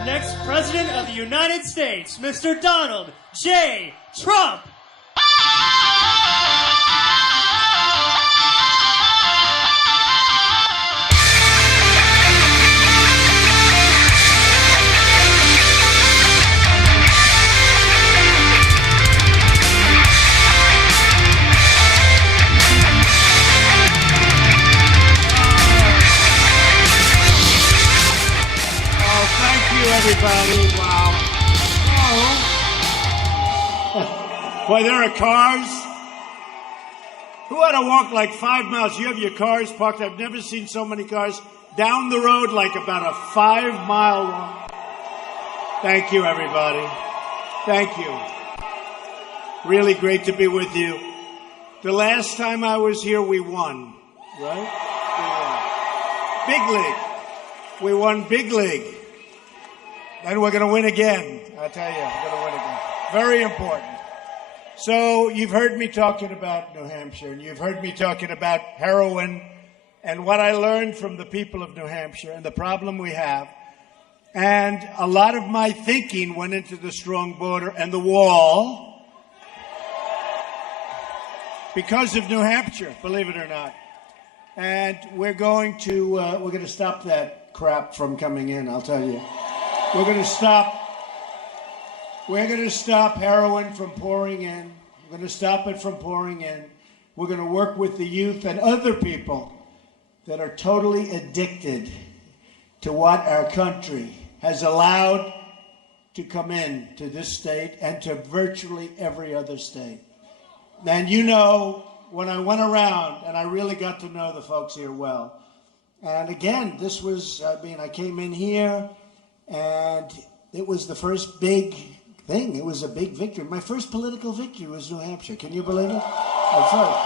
The next President of the United States, Mr. Donald J. Trump. Everybody, wow. Oh. Boy, there are cars. Who had to walk like 5 miles? You have your cars parked. I've never seen so many cars down the road, like about a 5-mile walk. Thank you, everybody. Thank you. Really great to be with you. The last time I was here, we won, right? We won. Big league. We won big league. And we're going to win again. I tell you, we're going to win again. Very important. So you've heard me talking about New Hampshire, and you've heard me talking about heroin and what I learned from the people of New Hampshire and the problem we have. And a lot of my thinking went into the strong border and the wall because of New Hampshire, believe it or not. And we're going to stop that crap from coming in, I'll tell you. We're going to stop heroin from pouring in. We're going to stop it from pouring in. We're going to work with the youth and other people that are totally addicted to what our country has allowed to come in to this state and to virtually every other state. And you know, when I went around and I really got to know the folks here well, and again, this was, I came in here, and it was the first big thing. It was a big victory. My first political victory was New Hampshire. Can you believe it? My first.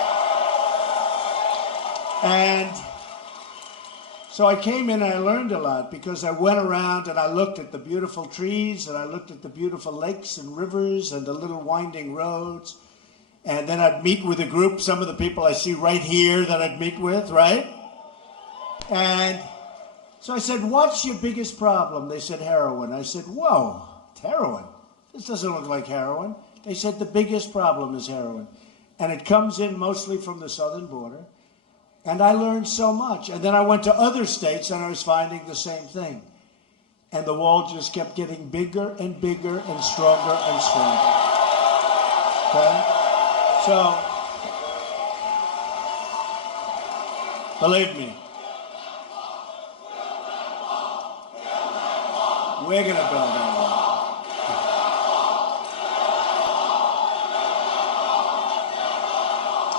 And so I came in and I learned a lot because I went around and I looked at the beautiful trees and I looked at the beautiful lakes and rivers and the little winding roads. And then I'd meet with a group, some of the people I see right here that I'd meet with, right? And so I said, what's your biggest problem? They said, heroin. I said, whoa, heroin? This doesn't look like heroin. They said, the biggest problem is heroin. And it comes in mostly from the southern border. And I learned so much. And then I went to other states and I was finding the same thing. And the wall just kept getting bigger and bigger and stronger and stronger. Okay? So, believe me, we're going to build our wall.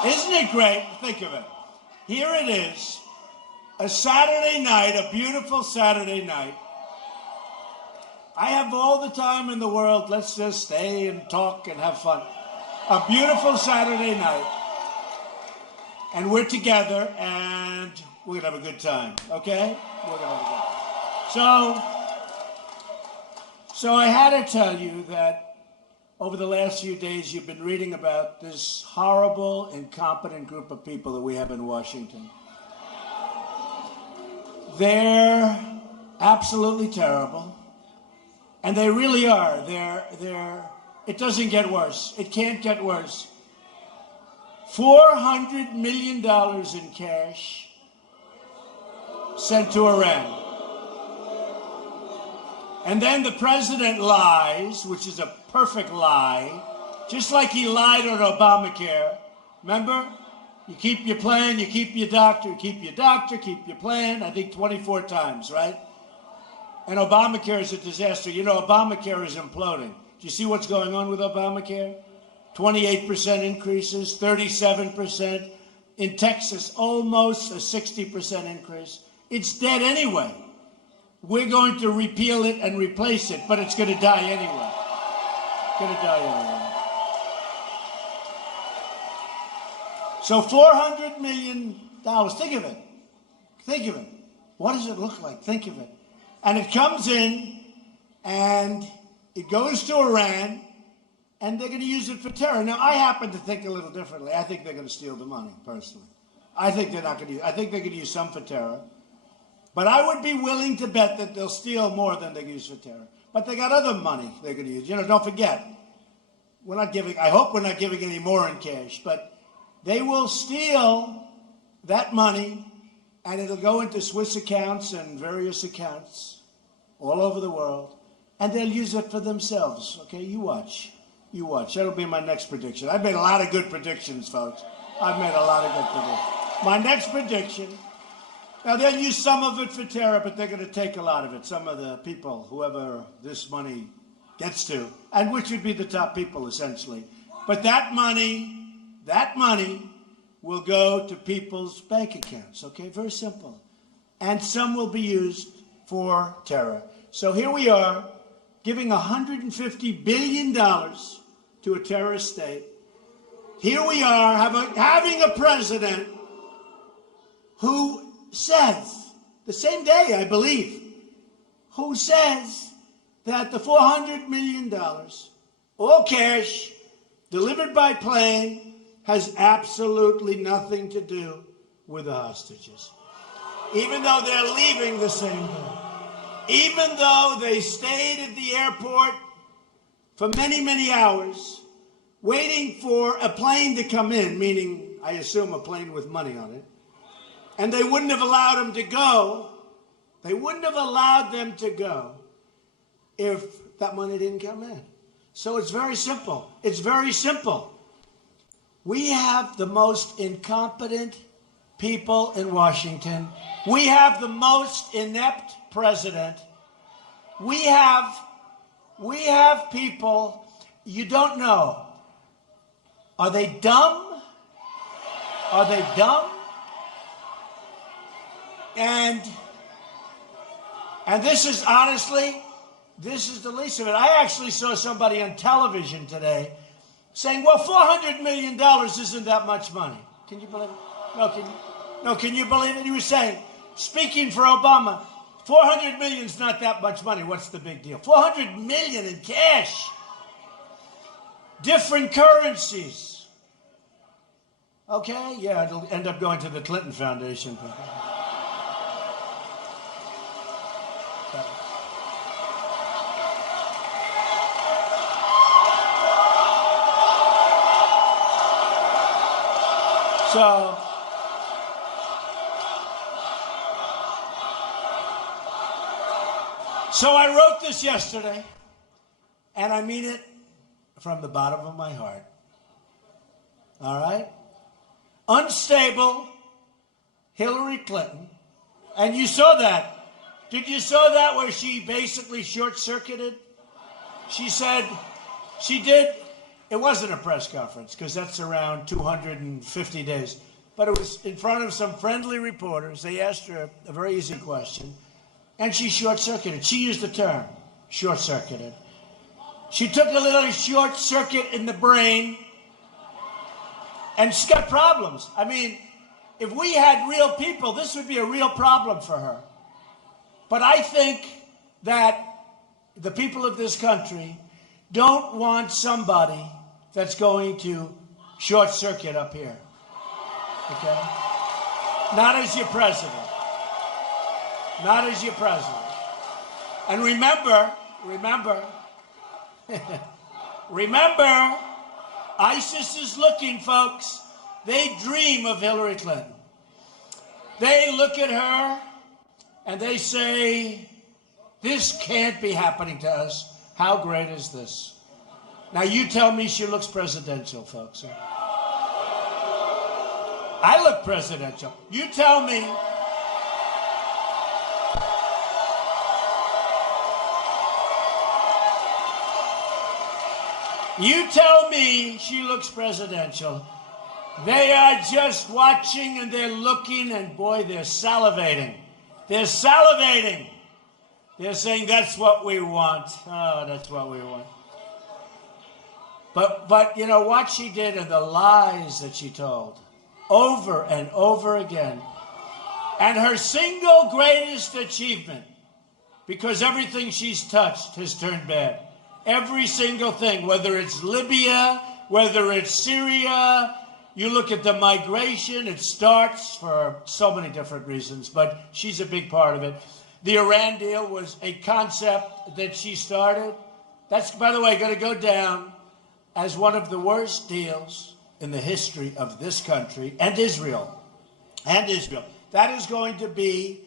Isn't it great? Think of it. Here it is, a Saturday night, a beautiful Saturday night. I have all the time in the world. Let's just stay and talk and have fun. A beautiful Saturday night. And we're together and we're going to have a good time. Okay? We're going to have a good time. So I had to tell you that over the last few days, you've been reading about this horrible, incompetent group of people that we have in Washington. They're absolutely terrible. And they really are. It doesn't get worse. It can't get worse. $400 million in cash sent to Iran. And then the president lies, which is a perfect lie, just like he lied on Obamacare. Remember? You keep your plan, you keep your doctor, keep your plan, I think 24 times, right? And Obamacare is a disaster. You know, Obamacare is imploding. Do you see what's going on with Obamacare? 28% increases, 37%. In Texas, almost a 60% increase. It's dead anyway. We're going to repeal it and replace it, but it's going to die anyway. It's going to die anyway. So $400 million. Think of it. Think of it. What does it look like? Think of it. And it comes in, and it goes to Iran, and they're going to use it for terror. Now, I happen to think a little differently. I think they're going to steal the money, personally. I think they're not going to use. I think they're going to use some for terror. But I would be willing to bet that they'll steal more than they use for terror. But they got other money they're going to use. You know, don't forget, we're not giving, I hope we're not giving any more in cash, but they will steal that money and it'll go into Swiss accounts and various accounts all over the world, and they'll use it for themselves. Okay, you watch. You watch. That'll be my next prediction. I've made a lot of good predictions, folks. I've made a lot of good predictions. My next prediction, now they'll use some of it for terror, but they're going to take a lot of it. Some of the people, whoever this money gets to, and which would be the top people, essentially. But that money will go to people's bank accounts, okay? Very simple. And some will be used for terror. So here we are, giving $150 billion to a terrorist state. Here we are having a president who says, the same day, I believe, who says that the $400 million, all cash, delivered by plane, has absolutely nothing to do with the hostages. Even though they're leaving the same day. Even though they stayed at the airport for many, many hours, waiting for a plane to come in, meaning, I assume, a plane with money on it, and they wouldn't have allowed them to go. They wouldn't have allowed them to go if that money didn't come in. So it's very simple. It's very simple. We have the most incompetent people in Washington. We have the most inept president. We have people you don't know. Are they dumb? Are they dumb? And this is honestly, this is the least of it. I actually saw somebody on television today saying, well, $400 million isn't that much money. Can you believe it? Can you believe it? He was saying, speaking for Obama, $400 million is not that much money. What's the big deal? $400 million in cash. Different currencies. Okay, yeah, it'll end up going to the Clinton Foundation. So I wrote this yesterday, and I mean it from the bottom of my heart. All right? Unstable Hillary Clinton, and you saw that. Did you saw that where she basically short-circuited? She said, she did. It wasn't a press conference, because that's around 250 days. But it was in front of some friendly reporters. They asked her a very easy question, and she short-circuited. She used the term, short-circuited. She took a little short-circuit in the brain, and she's got problems. I mean, if we had real people, this would be a real problem for her. But I think that the people of this country don't want somebody that's going to short-circuit up here. Okay? Not as your president. Not as your president. And remember, ISIS is looking, folks. They dream of Hillary Clinton. They look at her and they say, this can't be happening to us. How great is this? Now you tell me she looks presidential, folks. I look presidential. You tell me. You tell me she looks presidential. They are just watching and they're looking, and boy, they're salivating. They're salivating. They're saying, that's what we want. Oh, that's what we want. But you know what she did and the lies that she told over and over again. And her single greatest achievement, because everything she's touched has turned bad. Every single thing, whether it's Libya, whether it's Syria, You look at the migration, it starts for so many different reasons, but she's a big part of it. The Iran deal was a concept that she started. That's, by the way, going to go down as one of the worst deals in the history of this country and Israel. And Israel. That is going to be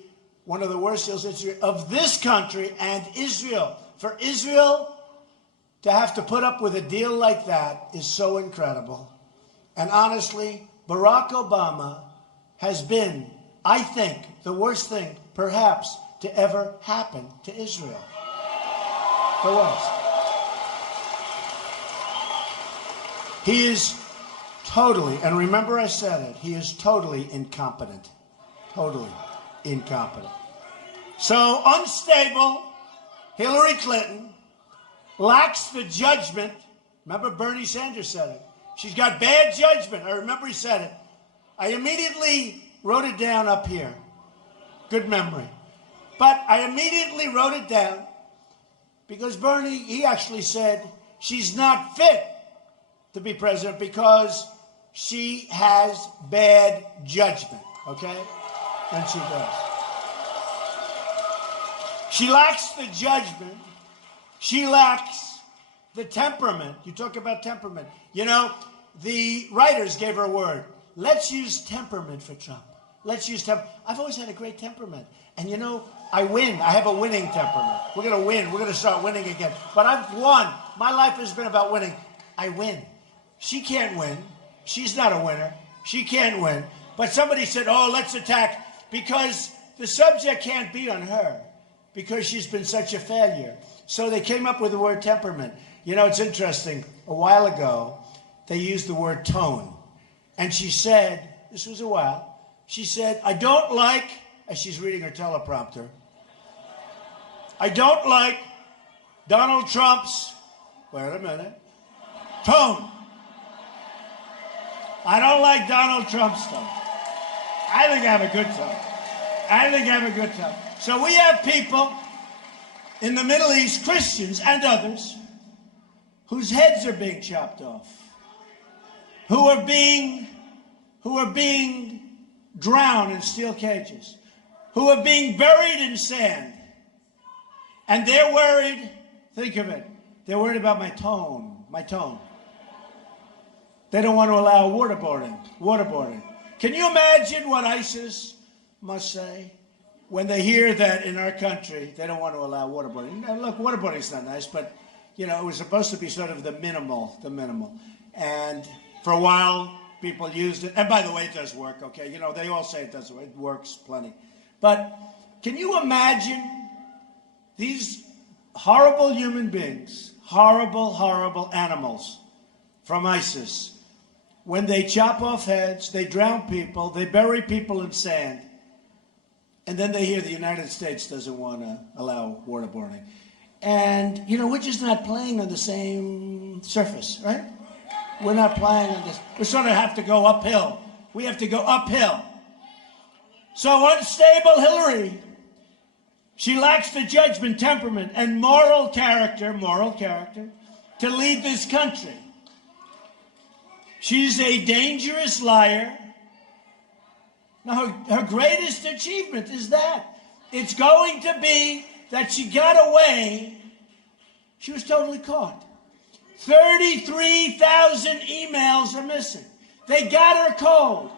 one of the worst deals in history of this country and Israel. For Israel to have to put up with a deal like that is so incredible. And honestly, Barack Obama has been, I think, the worst thing, perhaps, to ever happen to Israel. The worst. He is totally, and remember I said it, he is totally incompetent. Totally incompetent. So unstable, Hillary Clinton lacks the judgment. Remember Bernie Sanders said it. She's got bad judgment. I remember he said it. I immediately wrote it down up here. Good memory. But I immediately wrote it down because Bernie, he actually said she's not fit to be president because she has bad judgment, okay? And she does. She lacks the judgment. She lacks the temperament. You talk about temperament. You know, the writers gave her a word. Let's use temperament for Trump. Let's use temperament. I've always had a great temperament. And you know, I win. I have a winning temperament. We're going to win. We're going to start winning again. But I've won. My life has been about winning. I win. She can't win. She's not a winner. She can't win. But somebody said, oh, let's attack, because the subject can't be on her because she's been such a failure. So they came up with the word temperament. You know, it's interesting. A while ago, they used the word tone. And she said, this was a while, she said, I don't like, as she's reading her teleprompter, I don't like Donald Trump's, wait a minute, tone. I don't like Donald Trump's tone. I think I have a good tone. I think I have a good tone. So we have people in the Middle East, Christians and others, whose heads are being chopped off, who are being drowned in steel cages, who are being buried in sand. And they're worried, think of it, they're worried about my tone. They don't want to allow waterboarding. Can you imagine what ISIS must say when they hear that in our country they don't want to allow waterboarding? Now, look, waterboarding's not nice, but you know, it was supposed to be sort of the minimal. And for a while, people used it. And by the way, it does work, okay? You know, they all say it does work. It works plenty. But can you imagine these horrible human beings, horrible animals from ISIS, when they chop off heads, they drown people, they bury people in sand, and then they hear the United States doesn't want to allow waterboarding. And, you know, we're just not playing on the same surface, right? We're not playing on this. We sort of have to go uphill. We have to go uphill. So unstable Hillary, she lacks the judgment, temperament, and moral character to lead this country. She's a dangerous liar. Now, her greatest achievement is that. It's going to be that she got away. She was totally caught. 33,000 emails are missing. They got her cold.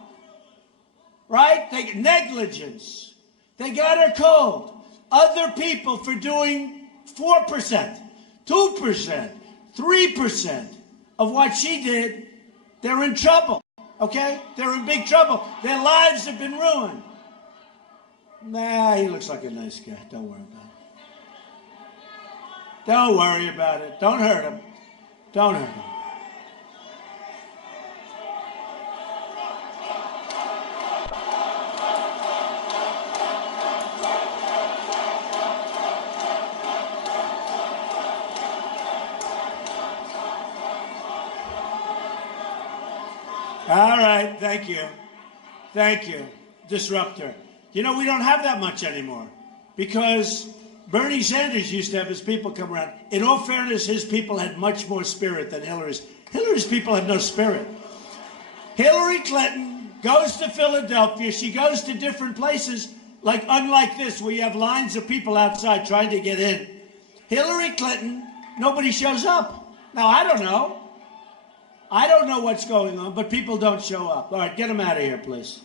Right? Negligence. They got her cold. Other people for doing 4%, 2%, 3% of what she did, they're in trouble. Okay? They're in big trouble. Their lives have been ruined. Nah, he looks like a nice guy. Don't worry about it. Don't worry about it. Don't hurt him. Don't hurt him. All right, thank you. Thank you. Disruptor. You know, we don't have that much anymore because Bernie Sanders used to have his people come around. In all fairness, his people had much more spirit than Hillary's. Hillary's people had no spirit. Hillary Clinton goes to Philadelphia. She goes to different places, like unlike this, where you have lines of people outside trying to get in. Hillary Clinton, nobody shows up. Now, I don't know. I don't know what's going on, but people don't show up. All right, get them out of here, please.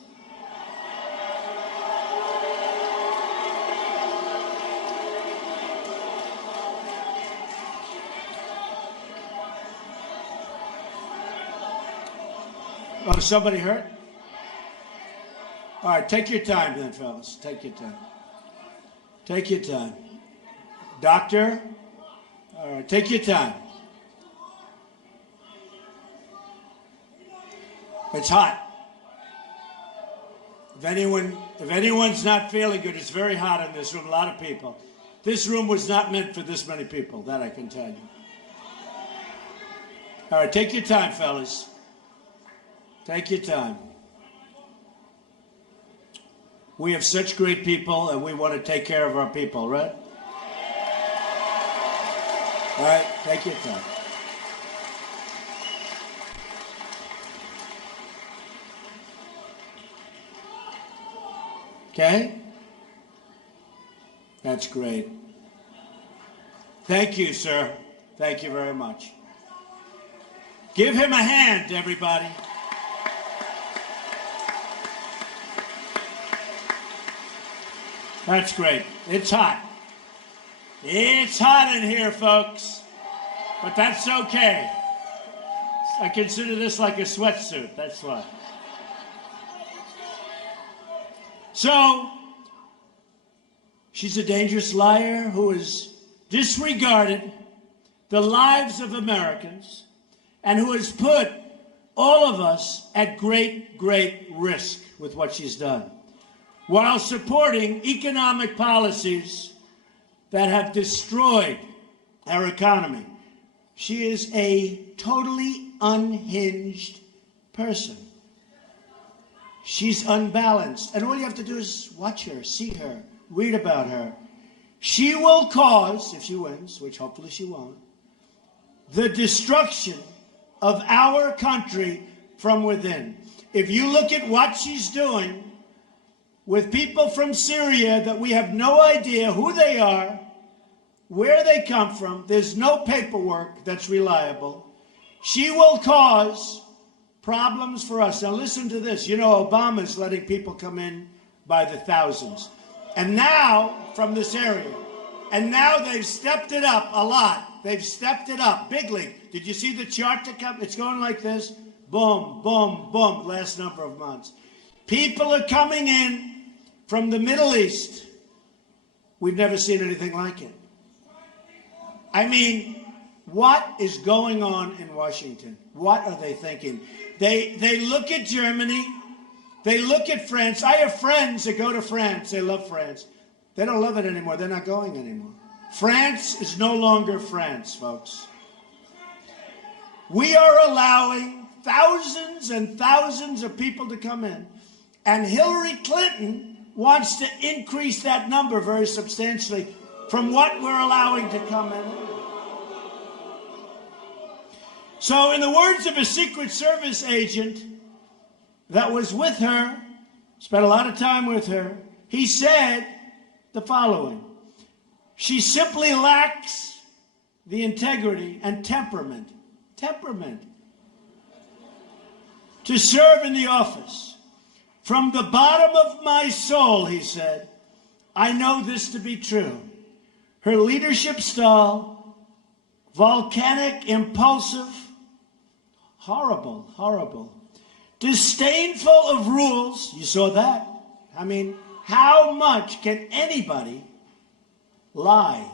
Oh, somebody hurt? All right, take your time then, fellas. Take your time. Take your time. Doctor? All right, take your time. It's hot. If anyone's not feeling good, it's very hot in this room, a lot of people. This room was not meant for this many people, that I can tell you. All right, take your time, fellas. Take your time. We have such great people, and we want to take care of our people, right? All right, take your time. Okay? That's great. Thank you, sir. Thank you very much. Give him a hand, everybody. That's great. It's hot. It's hot in here, folks. But that's okay. I consider this like a sweatsuit. That's why. So, she's a dangerous liar who has disregarded the lives of Americans and who has put all of us at great, great risk with what she's done, while supporting economic policies that have destroyed our economy. She is a totally unhinged person. She's unbalanced. And all you have to do is watch her, see her, read about her. She will cause, if she wins, which hopefully she won't, the destruction of our country from within. If you look at what she's doing with people from Syria that we have no idea who they are, where they come from, there's no paperwork that's reliable, she will cause problems for us. Now listen to this. You know, Obama's letting people come in by the thousands. And now, from this area, and now they've stepped it up a lot. They've stepped it up. Big league. Did you see the chart that come? It's going like this. Boom, boom, boom, last number of months. People are coming in from the Middle East. We've never seen anything like it. I mean, what is going on in Washington? What are they thinking? They look at Germany. They look at France. I have friends that go to France. They love France. They don't love it anymore. They're not going anymore. France is no longer France, folks. We are allowing thousands and thousands of people to come in. And Hillary Clinton wants to increase that number very substantially from what we're allowing to come in. So in the words of a Secret Service agent that was with her, spent a lot of time with her, he said the following: she simply lacks the integrity and temperament to serve in the office. From the bottom of my soul, he said, I know this to be true. Her leadership style, volcanic, impulsive, horrible, horrible, disdainful of rules. You saw that. I mean, how much can anybody lie?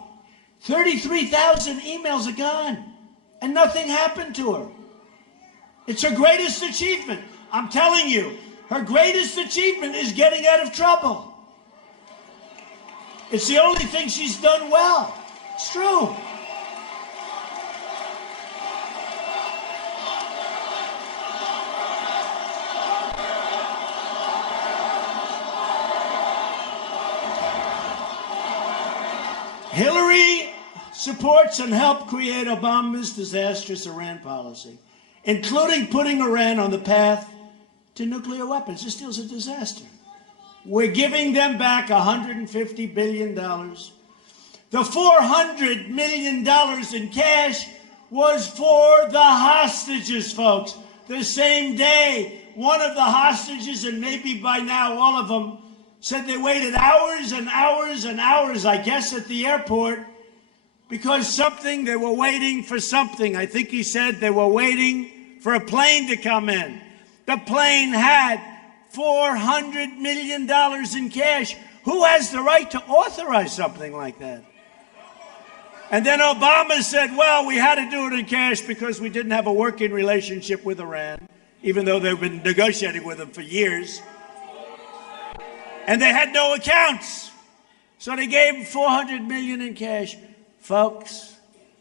33,000 emails are gone, and nothing happened to her. It's her greatest achievement. I'm telling you, her greatest achievement is getting out of trouble. It's the only thing she's done well. It's true. Hillary supports and helped create Obama's disastrous Iran policy, including putting Iran on the path to nuclear weapons. This deal's a disaster. We're giving them back $150 billion. The $400 million in cash was for the hostages, folks. The same day, one of the hostages, and maybe by now all of them, said they waited hours and hours and hours, I guess, at the airport because they were waiting for something. I think he said they were waiting for a plane to come in. The plane had $400 million in cash. Who has the right to authorize something like that? And then Obama said, well, we had to do it in cash because we didn't have a working relationship with Iran, even though they've been negotiating with them for years. And they had no accounts. So they gave $400 million in cash. Folks,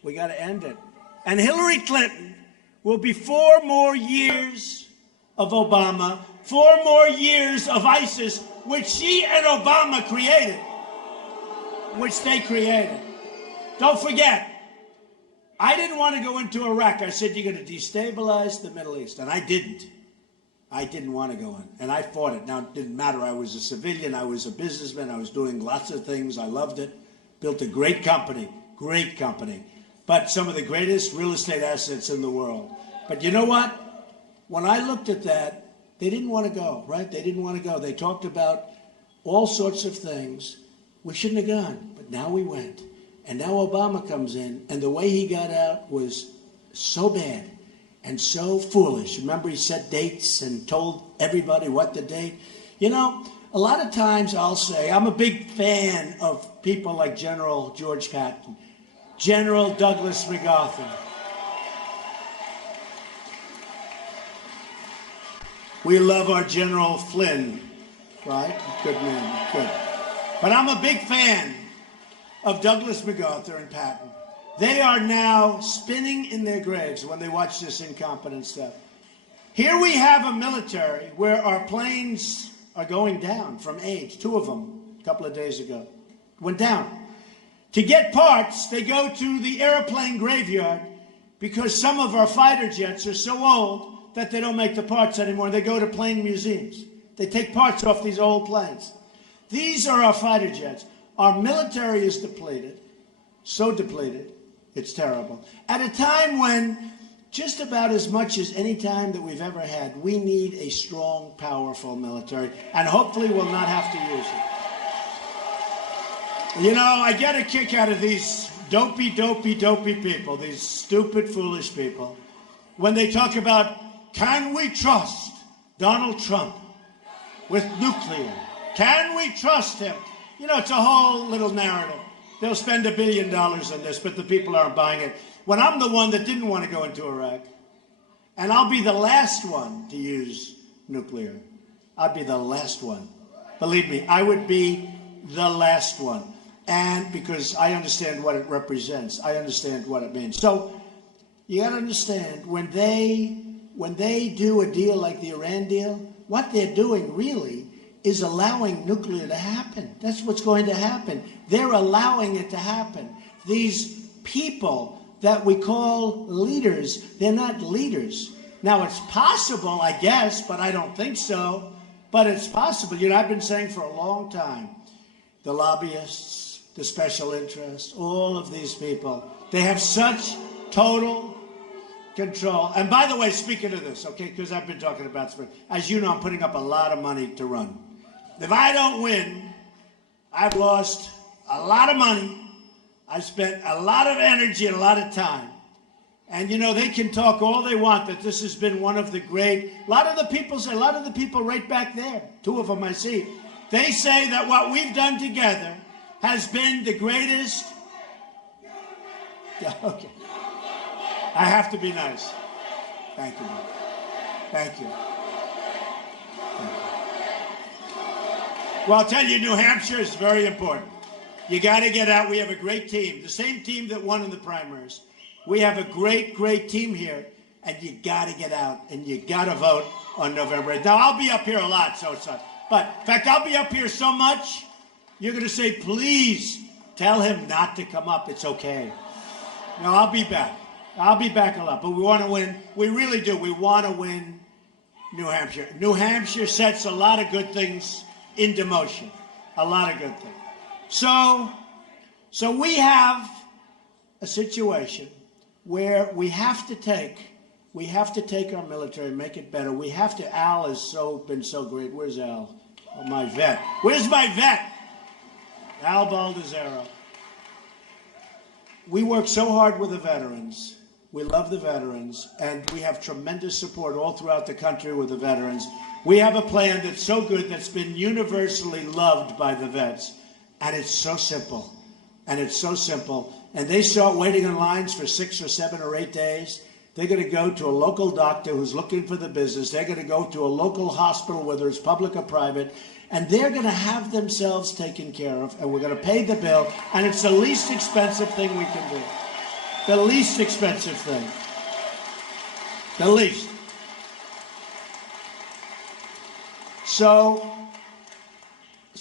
we got to end it. And Hillary Clinton will be 4 more years of Obama, 4 more years of ISIS, which she and Obama created, which they created. Don't forget, I didn't want to go into Iraq. I said, you're going to destabilize the Middle East. And I didn't. I didn't want to go in. And I fought it. Now, it didn't matter. I was a civilian. I was a businessman. I was doing lots of things. I loved it. Built a great company. Great company. But some of the greatest real estate assets in the world. But you know what? When I looked at that, they didn't want to go, right? They didn't want to go. They talked about all sorts of things. We shouldn't have gone. But now we went. And now Obama comes in, and the way he got out was so bad and so foolish. Remember, he set dates and told everybody what the date. You know, a lot of times I'll say, I'm a big fan of people like General George Patton, General Douglas MacArthur. We love our General Flynn, right? Good man, good. But I'm a big fan of Douglas MacArthur and Patton. They are now spinning in their graves when they watch this incompetent stuff. Here we have a military where our planes are going down from age. 2 of them, a couple of days ago, went down. To get parts, they go to the airplane graveyard because some of our fighter jets are so old that they don't make the parts anymore. They go to plane museums. They take parts off these old planes. These are our fighter jets. Our military is depleted, so depleted, it's terrible. At a time when just about as much as any time that we've ever had, we need a strong, powerful military, and hopefully we'll not have to use it. You know, I get a kick out of these dopey people, these stupid, foolish people, when they talk about, can we trust Donald Trump with nuclear? Can we trust him? You know, it's a whole little narrative. They'll spend $1 billion on this, but the people aren't buying it. When I'm the one that didn't want to go into Iraq, and I'll be the last one to use nuclear. I'd be the last one. Believe me, I would be the last one. And because I understand what it represents. I understand what it means. So you got to understand, when they do a deal like the Iran deal, what they're doing really is allowing nuclear to happen. That's what's going to happen. They're allowing it to happen. These people that we call leaders, they're not leaders. Now, it's possible, I guess, but I don't think so. But it's possible. You know, I've been saying for a long time, the lobbyists, the special interests, all of these people, they have such total control. And by the way, speaking of this, okay, because I've been talking about this, as you know, I'm putting up a lot of money to run. If I don't win, I've lost a lot of money. I've spent a lot of energy and a lot of time. And, you know, they can talk all they want that this has been one of the great, a lot of the people right back there, 2 of them I see, they say that what we've done together has been the greatest. Yeah, okay. I have to be nice. Thank you. Thank you. Well, I'll tell you, New Hampshire is very important. You got to get out. We have a great team, the same team that won in the primaries. We have a great, great team here, and you got to get out, and you got to vote on November 8th. Now, I'll be up here a lot, so it's not. But, in fact, I'll be up here so much, you're going to say, please tell him not to come up. It's okay. No, I'll be back. I'll be back a lot. But we want to win. We really do. We want to win New Hampshire. New Hampshire sets a lot of good things into motion. A lot of good things. So we have a situation where we have to take our military, make it better. We have to. Al has been so great. Where's Al? Oh, my vet. Where's my vet? Al Baldessaro. We work so hard with the veterans. We love the veterans, and we have tremendous support all throughout the country with the veterans. We have a plan that's so good that's been universally loved by the vets, and it's so simple. And they start waiting in lines for 6 or 7 or 8 days. They're going to go to a local doctor who's looking for the business. They're going to go to a local hospital, whether it's public or private, and they're going to have themselves taken care of, and we're going to pay the bill, and it's the least expensive thing we can do. The least expensive thing. The least. So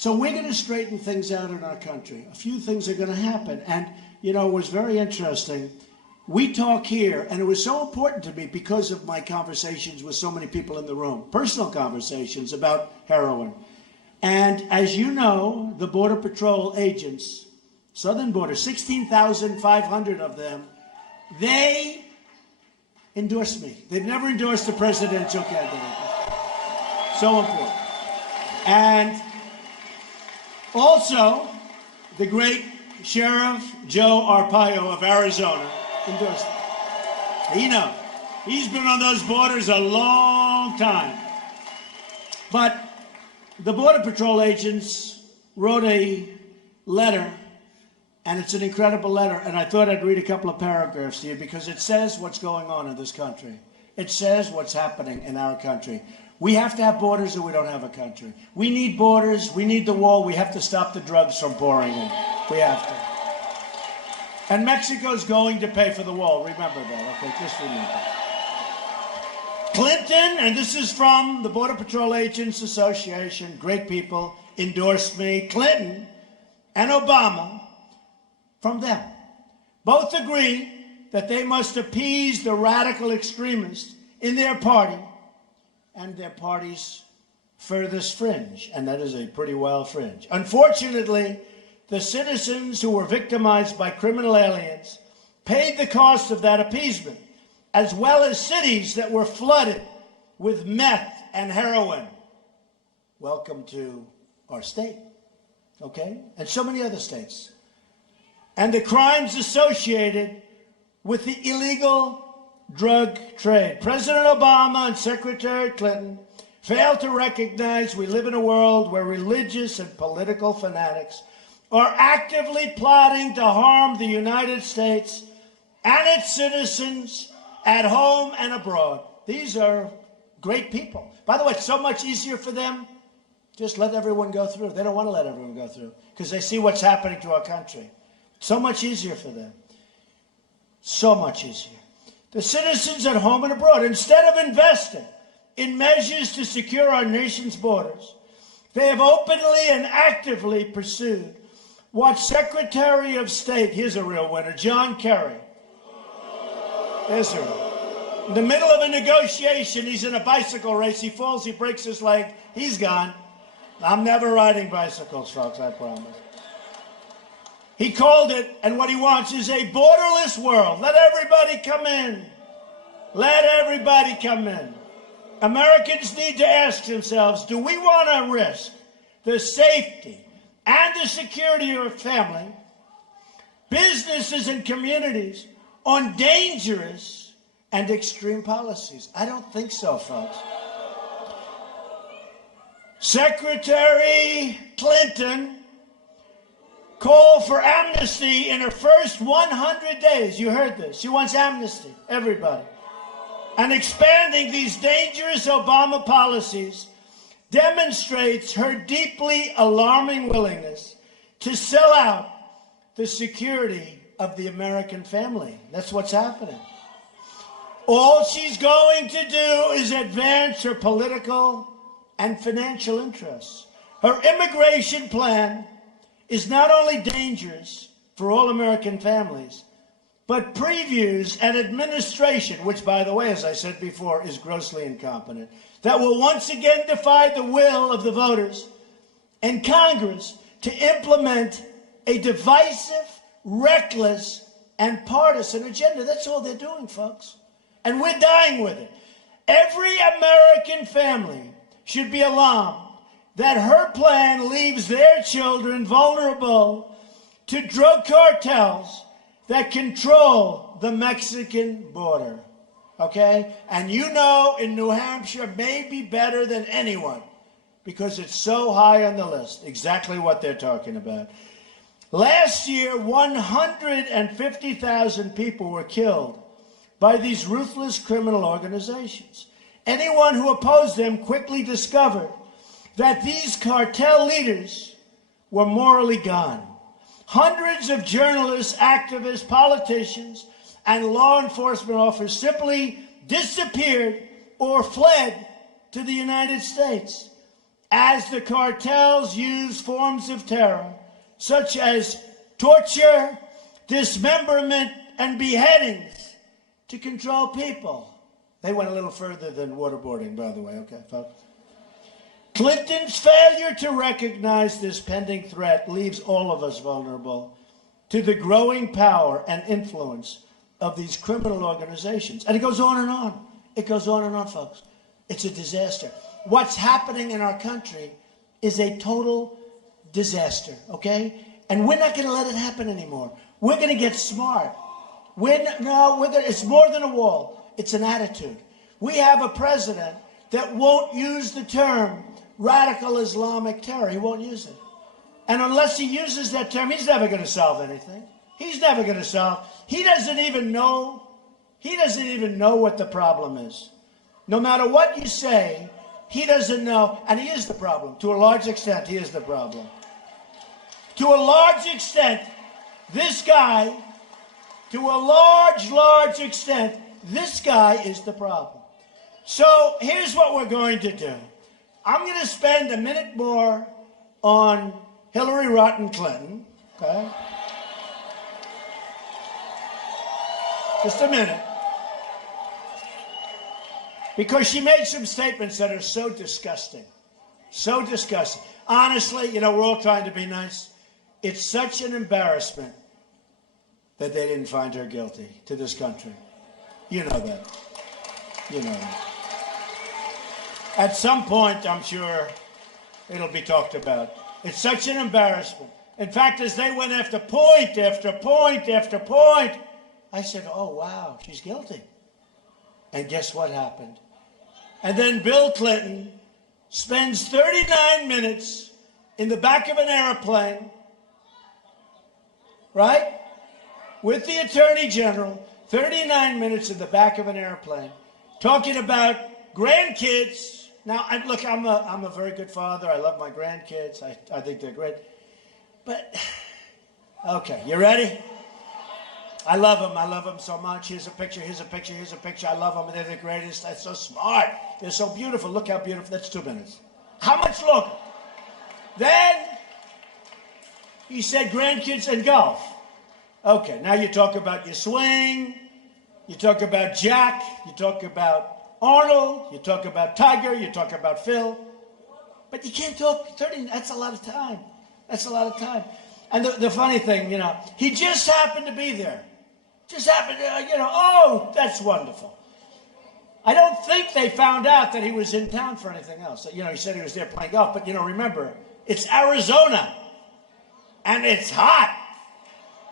we're going to straighten things out in our country. A few things are going to happen. And, you know, it was very interesting. We talk here, and it was so important to me because of my conversations with so many people in the room, personal conversations about heroin. And as you know, the Border Patrol agents, Southern Border, 16,500 of them, they endorsed me. They've never endorsed a presidential candidate. So important. And also, the great Sheriff Joe Arpaio of Arizona endorsed me. You know, he's been on those borders a long time. But the Border Patrol agents wrote a letter, and it's an incredible letter, and I thought I'd read a couple of paragraphs to you because it says what's going on in this country. It says what's happening in our country. We have to have borders or we don't have a country. We need borders. We need the wall. We have to stop the drugs from pouring in. We have to. And Mexico's going to pay for the wall. Remember that, okay? Just remember. Clinton, and this is from the Border Patrol Agents Association, great people, endorsed me. Clinton and Obama, from them, both agree that they must appease the radical extremists in their party and their party's furthest fringe, and that is a pretty wild fringe. Unfortunately, the citizens who were victimized by criminal aliens paid the cost of that appeasement, as well as cities that were flooded with meth and heroin. Welcome to our state, okay? And so many other states. And the crimes associated with the illegal drug trade. President Obama and Secretary Clinton failed to recognize we live in a world where religious and political fanatics are actively plotting to harm the United States and its citizens at home and abroad. These are great people. By the way, it's so much easier for them. Just let everyone go through. They don't want to let everyone go through because they see what's happening to our country. So much easier for them. So much easier. The citizens at home and abroad, instead of investing in measures to secure our nation's borders, they have openly and actively pursued what Secretary of State, here's a real winner, John Kerry. There's a real. In the middle of a negotiation, he's in a bicycle race, he falls, he breaks his leg, he's gone. I'm never riding bicycles, folks, I promise. He called it, and what he wants is a borderless world. Let everybody come in. Let everybody come in. Americans need to ask themselves, do we want to risk the safety and the security of our family, businesses and communities on dangerous and extreme policies? I don't think so, folks. Secretary Clinton called for amnesty in her first 100 days. You heard this. She wants amnesty, everybody. And expanding these dangerous Obama policies demonstrates her deeply alarming willingness to sell out the security of the American family. That's what's happening. All she's going to do is advance her political and financial interests. Her immigration plan is not only dangerous for all American families, but previews an administration, which, by the way, as I said before, is grossly incompetent, that will once again defy the will of the voters and Congress to implement a divisive, reckless, and partisan agenda. That's all they're doing, folks. And we're dying with it. Every American family should be alarmed that her plan leaves their children vulnerable to drug cartels that control the Mexican border. Okay? And you know in New Hampshire maybe better than anyone, because it's so high on the list, exactly what they're talking about. Last year, 150,000 people were killed by these ruthless criminal organizations. Anyone who opposed them quickly discovered that these cartel leaders were morally gone. Hundreds of journalists, activists, politicians, and law enforcement officers simply disappeared or fled to the United States as the cartels used forms of terror such as torture, dismemberment, and beheadings to control people. They went a little further than waterboarding, by the way, okay, folks? Clinton's failure to recognize this pending threat leaves all of us vulnerable to the growing power and influence of these criminal organizations. And it goes on and on. It goes on and on, folks. It's a disaster. What's happening in our country is a total disaster, okay? And we're not going to let it happen anymore. We're going to get smart. It's more than a wall. It's an attitude. We have a president that won't use the term radical Islamic terror. He won't use it. And unless he uses that term, he's never going to solve anything. He's never going to solve. He doesn't even know what the problem is. No matter what you say, he doesn't know, and he is the problem. To a large extent, he is the problem. To a large extent, this guy, to a large extent, this guy is the problem. So here's what we're going to do. I'm going to spend a minute more on Hillary Rotten Clinton, okay? Just a minute. Because she made some statements that are so disgusting. So disgusting. Honestly, you know, we're all trying to be nice. It's such an embarrassment that they didn't find her guilty to this country. You know that. You know that. At some point, I'm sure it'll be talked about. It's such an embarrassment. In fact, as they went after point after point after point, I said, oh, wow, she's guilty. And guess what happened? And then Bill Clinton spends 39 minutes in the back of an airplane, right? With the Attorney General, 39 minutes in the back of an airplane, talking about grandkids. Now, look, I'm a very good father. I love my grandkids. I think they're great. But, okay, you ready? I love them. I love them so much. Here's a picture, here's a picture, here's a picture. I love them. They're the greatest. They're so smart. They're so beautiful. Look how beautiful. That's 2 minutes. How much longer? Then he said grandkids and golf. Okay, now you talk about your swing. You talk about Jack. You talk about Arnold. You talk about Tiger. You talk about Phil. But you can't talk 30. That's a lot of time. That's a lot of time. And the funny thing, you know, he just happened to be there. Just happened to, you know, oh, that's wonderful. I don't think they found out that he was in town for anything else. You know, he said he was there playing golf. But, you know, remember, it's Arizona. And it's hot.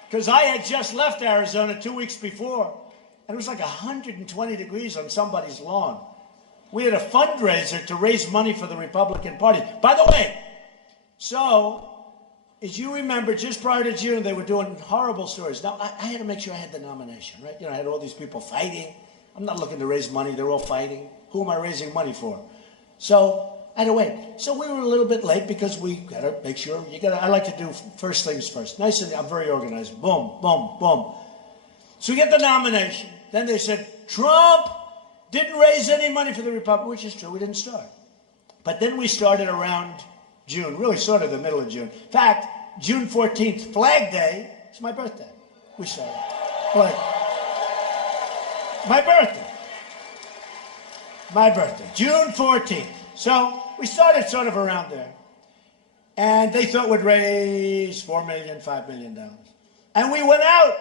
Because I had just left Arizona 2 weeks before. And it was like 120 degrees on somebody's lawn. We had a fundraiser to raise money for the Republican Party. By the way, so, as you remember, just prior to June, they were doing horrible stories. Now, I had to make sure I had the nomination, right? You know, I had all these people fighting. I'm not looking to raise money. They're all fighting. Who am I raising money for? So, I had to wait. So we were a little bit late because we got to make sure. I like to do first things first. Nice and I'm very organized. Boom, boom, boom. So we get the nomination. Then they said, Trump didn't raise any money for the Republican, which is true. We didn't start. But then we started around June, really sort of the middle of June. In fact, June 14th, Flag Day, it's my birthday. We started. Like, my birthday, June 14th. So we started sort of around there. And they thought we'd raise $4 million, $5 million. And we went out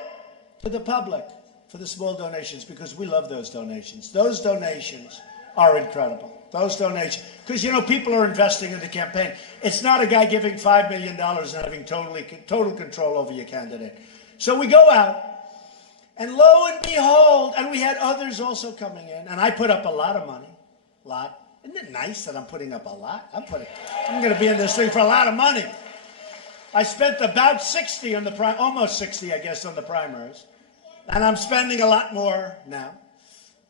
to the public for the small donations because we love those donations. Those donations are incredible. Those donations, because, you know, people are investing in the campaign. It's not a guy giving $5 million and having total control over your candidate. So we go out, and lo and behold, and we had others also coming in, and I put up a lot of money, Isn't it nice that I'm putting up a lot? I'm going to be in this thing for a lot of money. I spent about 60 on the almost 60, I guess, on the primaries. And I'm spending a lot more now.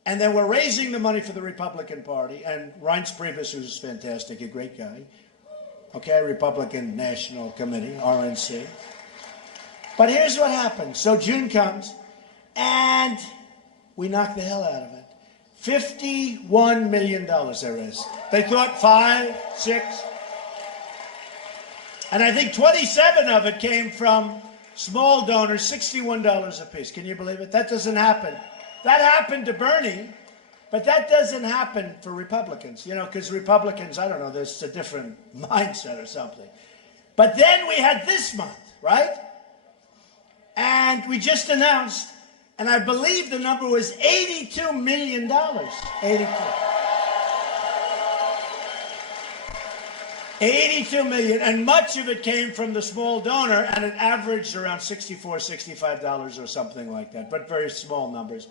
And then we're raising the money for the Republican Party. And Reince Priebus, who's fantastic, a great guy. Okay, Republican National Committee, RNC. But here's what happens. So June comes, and we knock the hell out of it. $51 million there is. They thought 5, 6. And I think 27 of it came from small donors, $61 apiece. Can you believe it? That doesn't happen. That happened to Bernie, but that doesn't happen for Republicans, you know, because Republicans, I don't know, there's a different mindset or something. But then we had this month, right? And we just announced, and I believe the number was $82 million. 82 million, and much of it came from the small donor, and it averaged around $64, $65 or something like that, but very small numbers.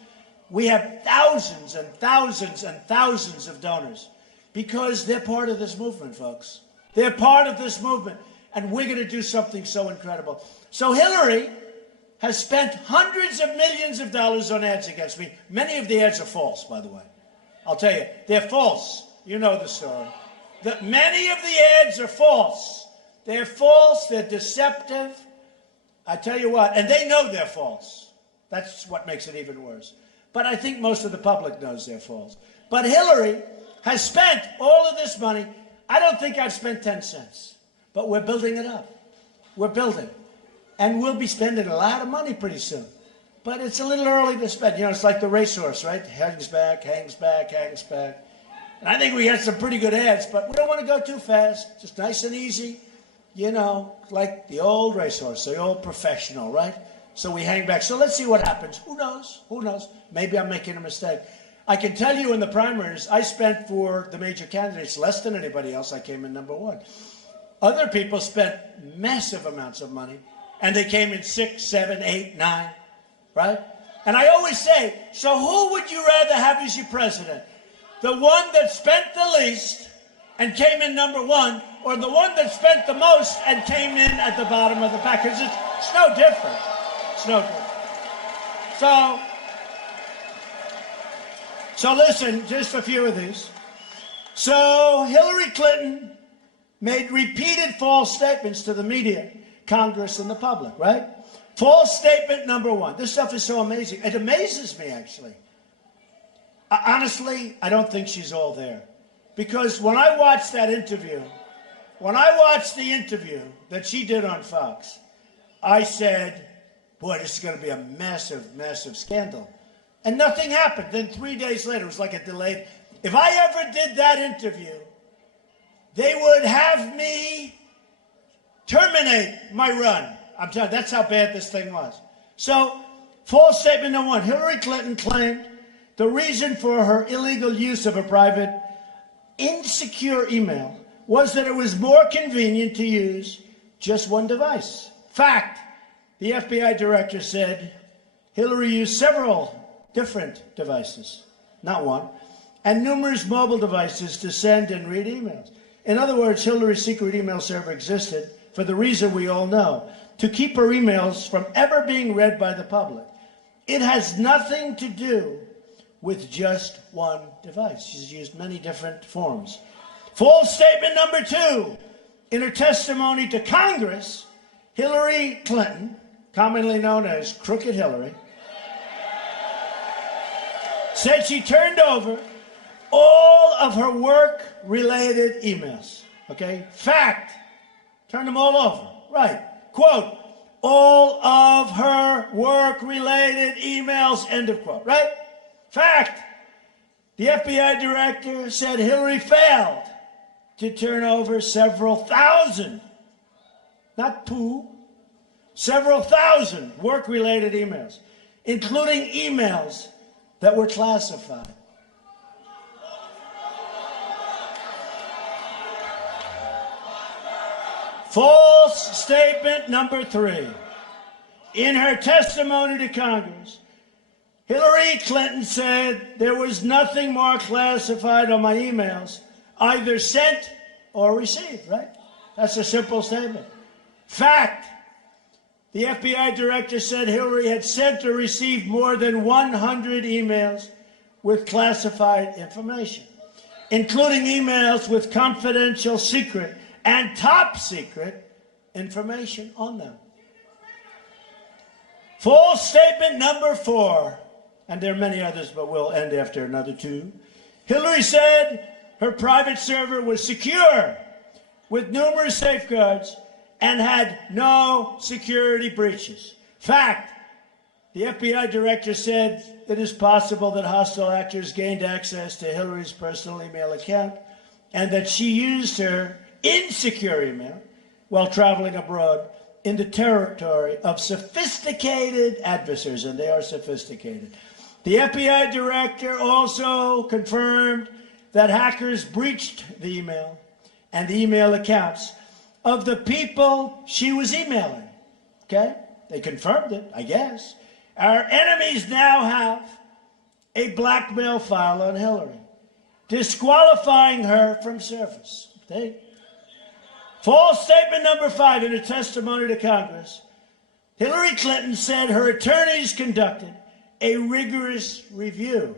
We have thousands and thousands and thousands of donors because they're part of this movement, folks. They're part of this movement, and we're going to do something so incredible. So Hillary has spent hundreds of millions of dollars on ads against me. Many of the ads are false, by the way. I'll tell you, they're false. You know the story. Many of the ads are false. They're false, they're deceptive. I tell you what, and they know they're false. That's what makes it even worse. But I think most of the public knows they're false. But Hillary has spent all of this money. I don't think I've spent 10 cents, but we're building it up. We're building. And we'll be spending a lot of money pretty soon. But it's a little early to spend. You know, it's like the racehorse, right? Hangs back, hangs back, hangs back. And I think we got some pretty good ads, but we don't want to go too fast. Just nice and easy, you know, like the old racehorse, the old professional, right? So we hang back. So let's see what happens. Who knows? Who knows? Maybe I'm making a mistake. I can tell you in the primaries, I spent for the major candidates less than anybody else. I came in #1. Other people spent massive amounts of money, and they came in 6, 7, 8, 9, right? And I always say, so who would you rather have as your president? The one that spent the least and came in #1, or the one that spent the most and came in at the bottom of the pack? Because it's no different. It's no different. So listen, just a few of these. So Hillary Clinton made repeated false statements to the media, Congress, and the public, right? False statement #1. This stuff is so amazing. It amazes me, actually. Honestly, I don't think she's all there. Because when I watched that interview, when I watched the interview that she did on Fox, I said, boy, this is going to be a massive, massive scandal. And nothing happened. Then 3 days later, it was like a delayed. If I ever did that interview, they would have me terminate my run. I'm telling you, that's how bad this thing was. So, false statement #1. Hillary Clinton claimed the reason for her illegal use of a private, insecure email was that it was more convenient to use just one device. Fact, the FBI director said Hillary used several different devices, not one, and numerous mobile devices to send and read emails. In other words, Hillary's secret email server existed for the reason we all know, to keep her emails from ever being read by the public. It has nothing to do with just one device. She's used many different forms. False statement #2. In her testimony to Congress, Hillary Clinton, commonly known as Crooked Hillary, said she turned over all of her work-related emails. Okay? Fact. Turned them all over. Right. Quote, all of her work-related emails, end of quote, right? Fact, the FBI director said Hillary failed to turn over several thousand, not two, several thousand work-related emails, including emails that were classified. False statement number 3. In her testimony to Congress, Hillary Clinton said there was nothing more classified on my emails, either sent or received, right? That's a simple statement. Fact, the FBI director said Hillary had sent or received more than 100 emails with classified information, including emails with confidential, secret, and top secret information on them. False statement number 4, and there are many others, but we'll end after another 2. Hillary said her private server was secure with numerous safeguards and had no security breaches. Fact, the FBI director said it is possible that hostile actors gained access to Hillary's personal email account and that she used her insecure email while traveling abroad in the territory of sophisticated adversaries, and they are sophisticated. The FBI director also confirmed that hackers breached the email and the email accounts of the people she was emailing. Okay? They confirmed it, I guess. Our enemies now have a blackmail file on Hillary, disqualifying her from service. False statement number 5 in a testimony to Congress. Hillary Clinton said her attorneys conducted a rigorous review.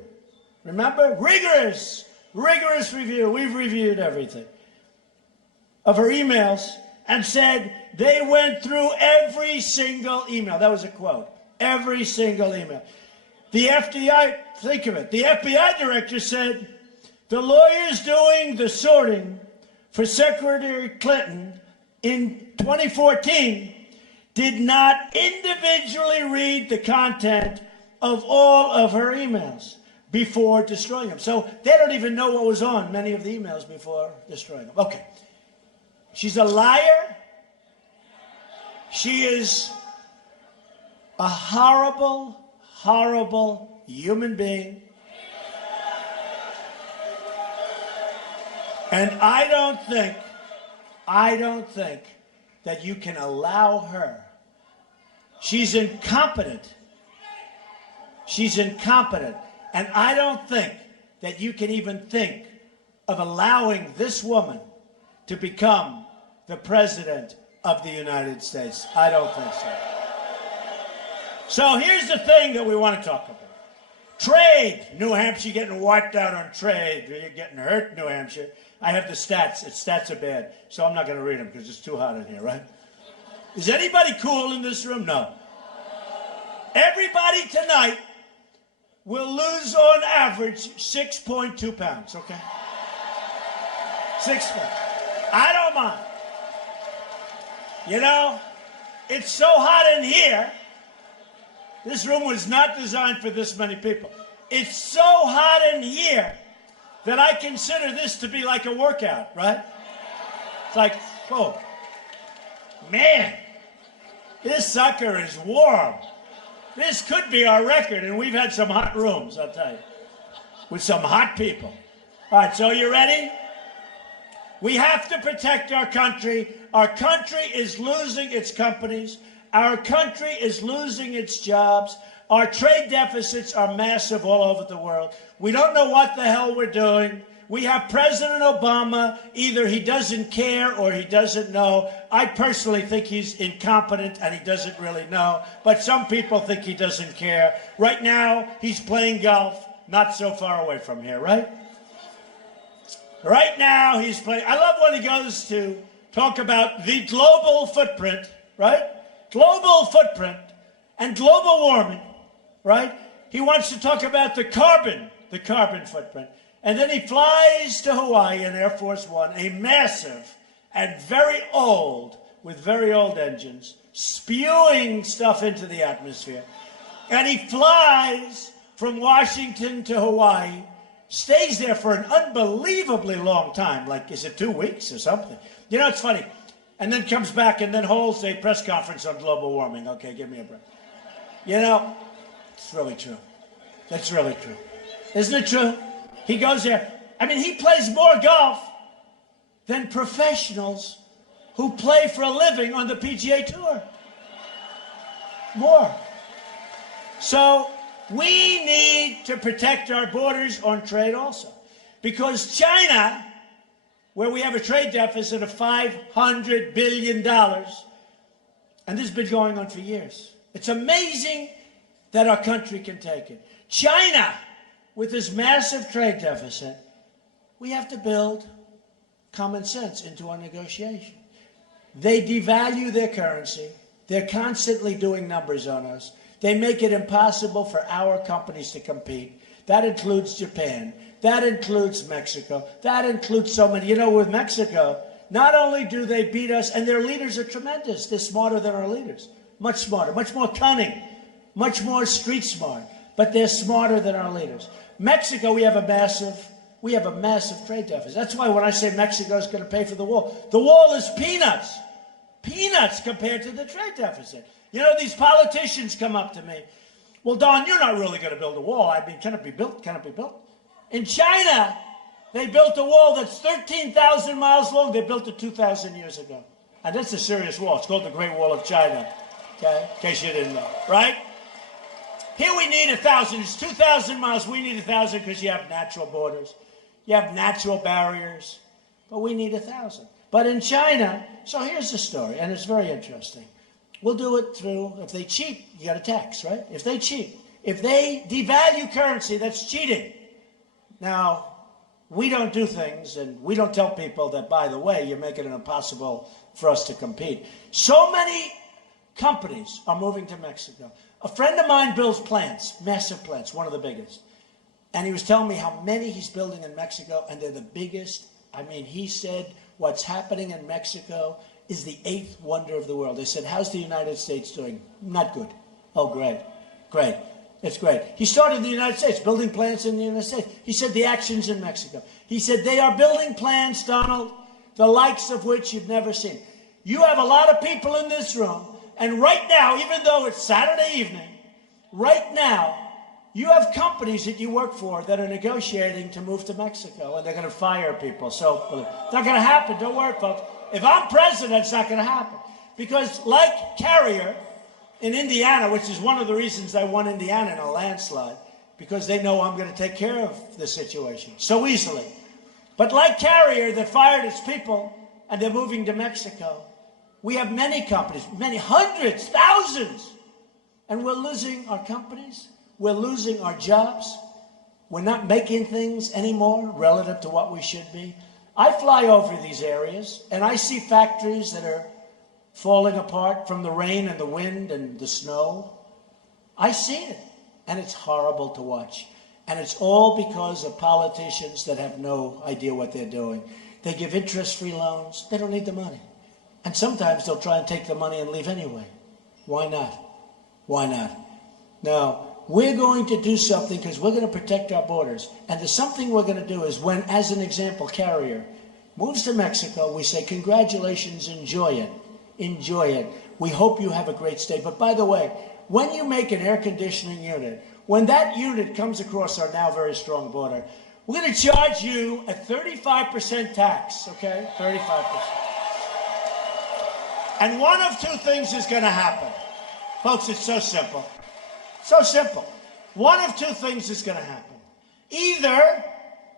Remember? Rigorous review. We've reviewed everything of her emails and said they went through every single email. That was a quote. Every single email. The FBI, think of it, the FBI director said the lawyers doing the sorting for Secretary Clinton in 2014 did not individually read the content of all of her emails before destroying them. So they don't even know what was on many of the emails before destroying them. Okay. She's a liar. She is a horrible, horrible human being. And I don't think that you can allow her. She's incompetent. She's incompetent. And I don't think that you can even think of allowing this woman to become the president of the United States. I don't think so. So here's the thing that we want to talk about. Trade. New Hampshire getting wiped out on trade. You're getting hurt, New Hampshire. I have the stats. The stats are bad, so I'm not going to read them because it's too hot in here, right? Is anybody cool in this room? No. Everybody tonight will lose on average 6.2 pounds, okay? 6 pounds. I don't mind. You know, it's so hot in here. This room was not designed for this many people. It's so hot in here that I consider this to be like a workout, right? It's like, oh, man, this sucker is warm. This could be our record, and we've had some hot rooms, I'll tell you, with some hot people. All right, so you ready? We have to protect our country. Our country is losing its companies. Our country is losing its jobs. Our trade deficits are massive all over the world. We don't know what the hell we're doing. We have President Obama. Either he doesn't care or he doesn't know. I personally think he's incompetent and he doesn't really know. But some people think he doesn't care. Right now, he's playing golf, not so far away from here, right? Right now, he's playing. I love when he goes to talk about the global footprint, right? Global footprint and global warming, right? He wants to talk about the carbon footprint. And then he flies to Hawaii in Air Force One, a massive and very old, with very old engines, spewing stuff into the atmosphere. And he flies from Washington to Hawaii, stays there for an unbelievably long time. Like, is it 2 weeks or something? You know, it's funny. And then comes back and then holds a press conference on global warming. Okay, give me a break. You know, it's really true. That's really true. Isn't it true? He goes there. I mean, he plays more golf than professionals who play for a living on the PGA Tour. More. So we need to protect our borders on trade also. Because China, where we have a trade deficit of $500 billion, and this has been going on for years. It's amazing that our country can take it. China, with this massive trade deficit, we have to build common sense into our negotiation. They devalue their currency. They're constantly doing numbers on us. They make it impossible for our companies to compete. That includes Japan. That includes Mexico. That includes so many. You know, with Mexico, not only do they beat us, and their leaders are tremendous. They're smarter than our leaders. Much smarter, much more cunning, much more street smart. But they're smarter than our leaders. Mexico, we have a massive trade deficit. That's why when I say Mexico is going to pay for the wall is peanuts. Peanuts compared to the trade deficit. You know, these politicians come up to me. Well, Don, you're not really going to build a wall. I mean, can it be built? Can it be built? In China, they built a wall that's 13,000 miles long. They built it 2,000 years ago. And that's a serious wall. It's called the Great Wall of China. Okay? In case you didn't know. Right? Here we need 1,000. It's 2,000 miles. We need 1,000 because you have natural borders. You have natural barriers. But we need 1,000. But in China, so here's the story, and it's very interesting. We'll do it through, if they cheat, you got a tax, right? If they cheat. If they devalue currency, that's cheating. Now, we don't do things, and we don't tell people that, by the way, you're making it impossible for us to compete. So many companies are moving to Mexico. A friend of mine builds plants, massive plants, one of the biggest. And he was telling me how many he's building in Mexico, and they're the biggest. I mean, he said what's happening in Mexico is the 8th wonder of the world. They said, how's the United States doing? Not good. Oh, great. Great. It's great. He started in the United States, building plants in the United States. He said the action's in Mexico. He said they are building plants, Donald, the likes of which you've never seen. You have a lot of people in this room, and right now, even though it's Saturday evening, right now, you have companies that you work for that are negotiating to move to Mexico, and they're going to fire people. So it's not going to happen. Don't worry, folks. If I'm president, it's not going to happen. Because like Carrier in Indiana, which is one of the reasons I won Indiana in a landslide, because they know I'm going to take care of the situation so easily. But like Carrier that fired its people, and they're moving to Mexico, we have many companies, many hundreds, thousands, and we're losing our companies. We're losing our jobs. We're not making things anymore relative to what we should be. I fly over these areas, and I see factories that are falling apart from the rain and the wind and the snow. I see it, and it's horrible to watch. And it's all because of politicians that have no idea what they're doing. They give interest-free loans. They don't need the money. And sometimes they'll try and take the money and leave anyway. Why not? Why not? Now, we're going to do something because we're going to protect our borders. And the something we're going to do is when, as an example, Carrier moves to Mexico, we say, congratulations, enjoy it. Enjoy it. We hope you have a great stay. But by the way, when you make an air conditioning unit, when that unit comes across our now very strong border, we're going to charge you a 35% tax, okay? 35%. And one of two things is going to happen. Folks, it's so simple. So simple. One of two things is going to happen. Either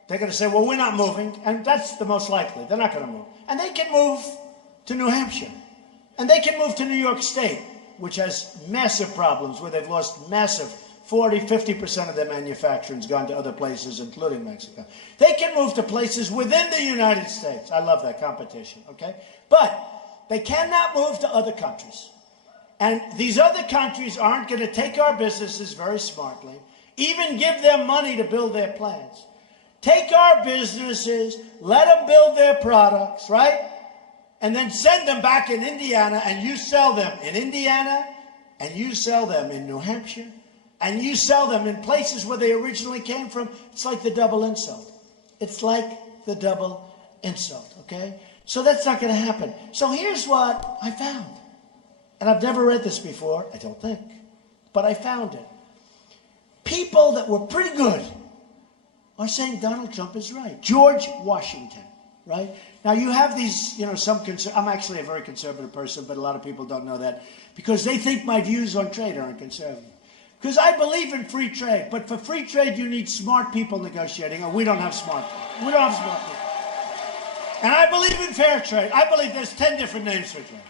they're going to say, well, we're not moving, and that's the most likely. They're not going to move. And they can move to New Hampshire. And they can move to New York State, which has massive problems where they've lost massive 40, 50% of their manufacturing's gone to other places, including Mexico. They can move to places within the United States. I love that competition, okay? But they cannot move to other countries. And these other countries aren't going to take our businesses very smartly, even give them money to build their plants. Take our businesses, let them build their products, right? and then send them back in Indiana, and you sell them in Indiana, and you sell them in New Hampshire, and you sell them in places where they originally came from, it's like the double insult. It's like the double insult, okay? So that's not going to happen. So here's what I found. And I've never read this before, I don't think, but I found it. People that were pretty good are saying Donald Trump is right. George Washington, right? Now you have these, I'm actually a very conservative person, but a lot of people don't know that because they think my views on trade aren't conservative. Because I believe in free trade, but for free trade you need smart people negotiating, or we don't have smart people. We don't have smart people. And I believe in fair trade. I believe there's 10 different names for trade.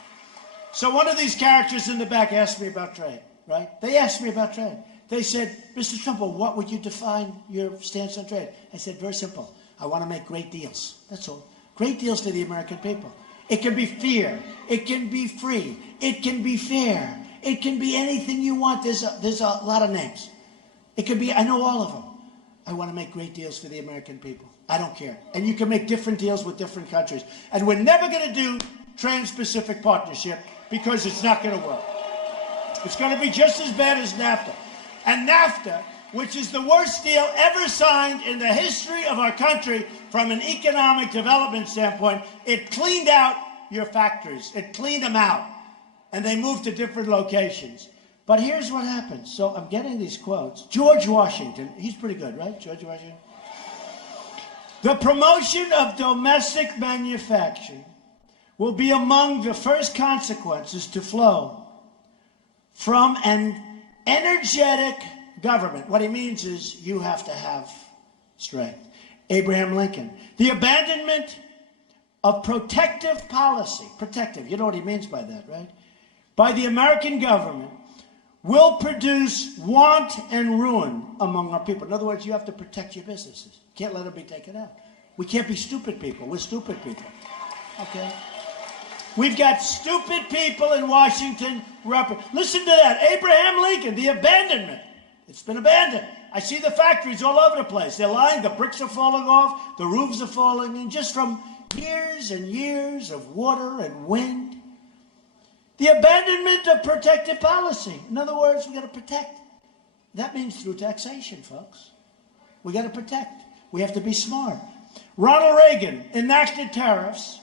So one of these characters in the back asked me about trade, right? They asked me about trade. They said, Mr. Trump, well, what would you define your stance on trade? I said, very simple. I want to make great deals. That's all. Great deals for the American people. It can be fair. It can be free. It can be fair. It can be anything you want. There's a lot of names. It could be, I know all of them. I want to make great deals for the American people. I don't care. And you can make different deals with different countries. And we're never going to do Trans-Pacific Partnership because it's not going to work. It's going to be just as bad as NAFTA. And NAFTA, which is the worst deal ever signed in the history of our country from an economic development standpoint, it cleaned out your factories. It cleaned them out. And they moved to different locations. But here's what happened. So I'm getting these quotes. George Washington, he's pretty good, right? George Washington. The promotion of domestic manufacturing will be among the first consequences to flow from an energetic government. What he means is you have to have strength. Abraham Lincoln. The abandonment of protective policy. Protective, you know what he means by that, right? By the American government will produce want and ruin among our people. In other words, you have to protect your businesses. You can't let them be taken out. We can't be stupid people. We're stupid people. Okay? We've got stupid people in Washington. Listen to that. Abraham Lincoln, the abandonment. It's been abandoned. I see the factories all over the place. They're lying. The bricks are falling off. The roofs are falling in just from years and years of water and wind. The abandonment of protective policy. In other words, we've got to protect. That means through taxation, folks. We got to protect. We have to be smart. Ronald Reagan enacted tariffs.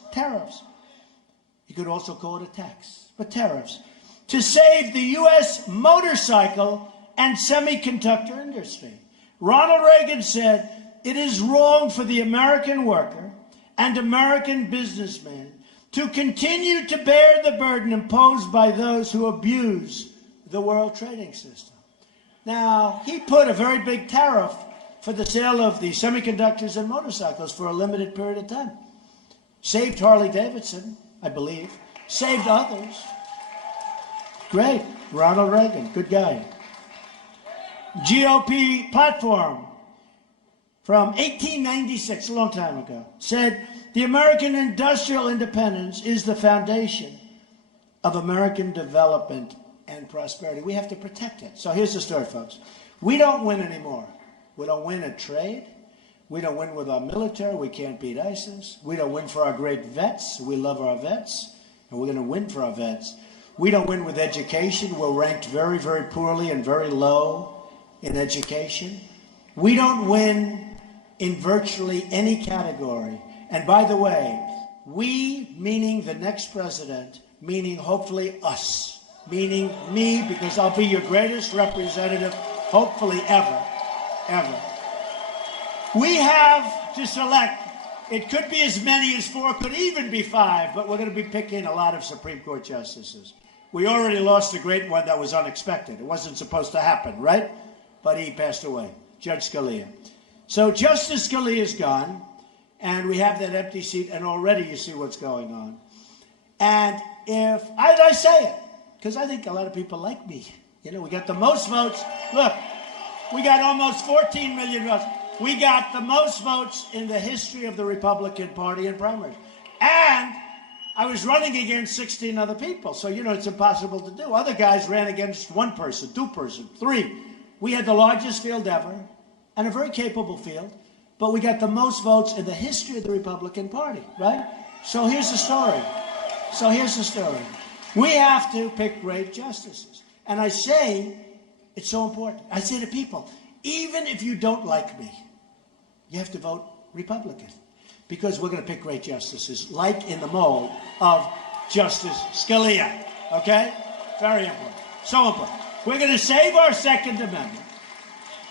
You could also call it a tax, but tariffs, to save the U.S. motorcycle and semiconductor industry. Ronald Reagan said, it is wrong for the American worker and American businessman to continue to bear the burden imposed by those who abuse the world trading system. Now, he put a very big tariff for the sale of the semiconductors and motorcycles for a limited period of time. Saved Harley-Davidson, I believe. Saved others. Great. Ronald Reagan, good guy. GOP platform from 1896, a long time ago, said, the American industrial independence is the foundation of American development and prosperity. We have to protect it. So here's the story, folks. We don't win anymore. We don't win at trade. We don't win with our military. We can't beat ISIS. We don't win for our great vets. We love our vets, and we're going to win for our vets. We don't win with education. We're ranked very, very poorly and very low in education. We don't win in virtually any category. And by the way, we, meaning the next president, meaning hopefully us, meaning me, because I'll be your greatest representative, hopefully ever. We have to select, it could be as many as 4, could even be 5, but we're going to be picking a lot of Supreme Court justices. We already lost a great one that was unexpected. It wasn't supposed to happen, right? But he passed away, Judge Scalia. So Justice Scalia is gone, and we have that empty seat, and already you see what's going on. And if, I say it, because I think a lot of people like me. You know, we got the most votes. Look, we got almost 14 million votes. We got the most votes in the history of the Republican Party in primaries. And I was running against 16 other people. So, you know, it's impossible to do. Other guys ran against 1 person, 2 person, 3. We had the largest field ever and a very capable field. But we got the most votes in the history of the Republican Party, right? So here's the story. So here's the story. We have to pick great justices. And I say, it's so important. I say to people, even if you don't like me, you have to vote Republican. Because we're going to pick great justices, like in the mold of Justice Scalia. Okay? Very important. So important. We're going to save our Second Amendment,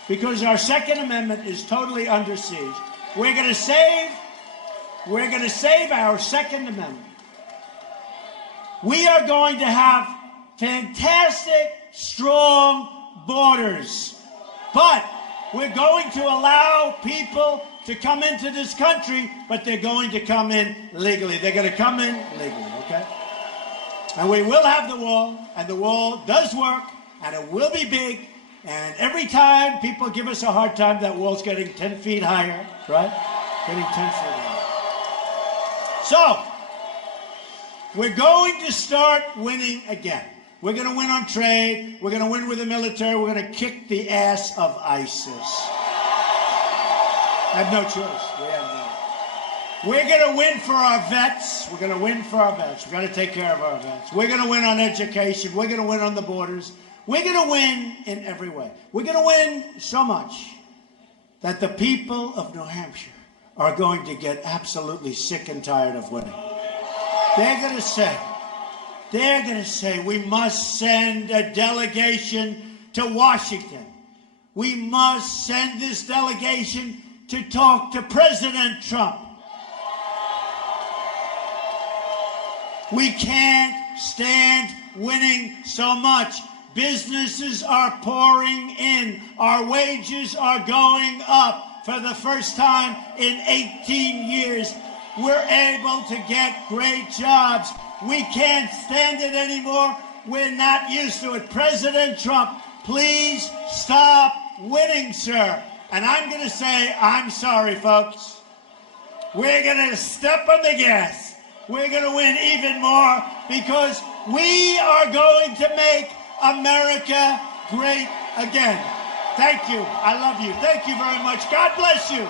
because our Second Amendment is totally under siege. We're going to save our Second Amendment. We are going to have fantastic, strong borders. But we're going to allow people to come into this country, but they're going to come in legally. They're going to come in legally, okay? And we will have the wall, and the wall does work, and it will be big. And every time people give us a hard time, that wall's getting 10 feet higher, right? Getting 10 feet higher. So, we're going to start winning again. We're going to win on trade. We're going to win with the military. We're going to kick the ass of ISIS. I have no choice. We have no. We're going to win for our vets. We're going to win for our vets. We're going to take care of our vets. We're going to win on education. We're going to win on the borders. We're going to win in every way. We're going to win so much that the people of New Hampshire are going to get absolutely sick and tired of winning. They're going to say, we must send a delegation to Washington. We must send this delegation to talk to President Trump. We can't stand winning so much. Businesses are pouring in. Our wages are going up for the first time in 18 years. We're able to get great jobs. We can't stand it anymore. We're not used to it. President Trump, please stop winning, sir. And I'm going to say, I'm sorry, folks. We're going to step on the gas. We're going to win even more, because we are going to make America great again. Thank you. I love you. Thank you very much. God bless you.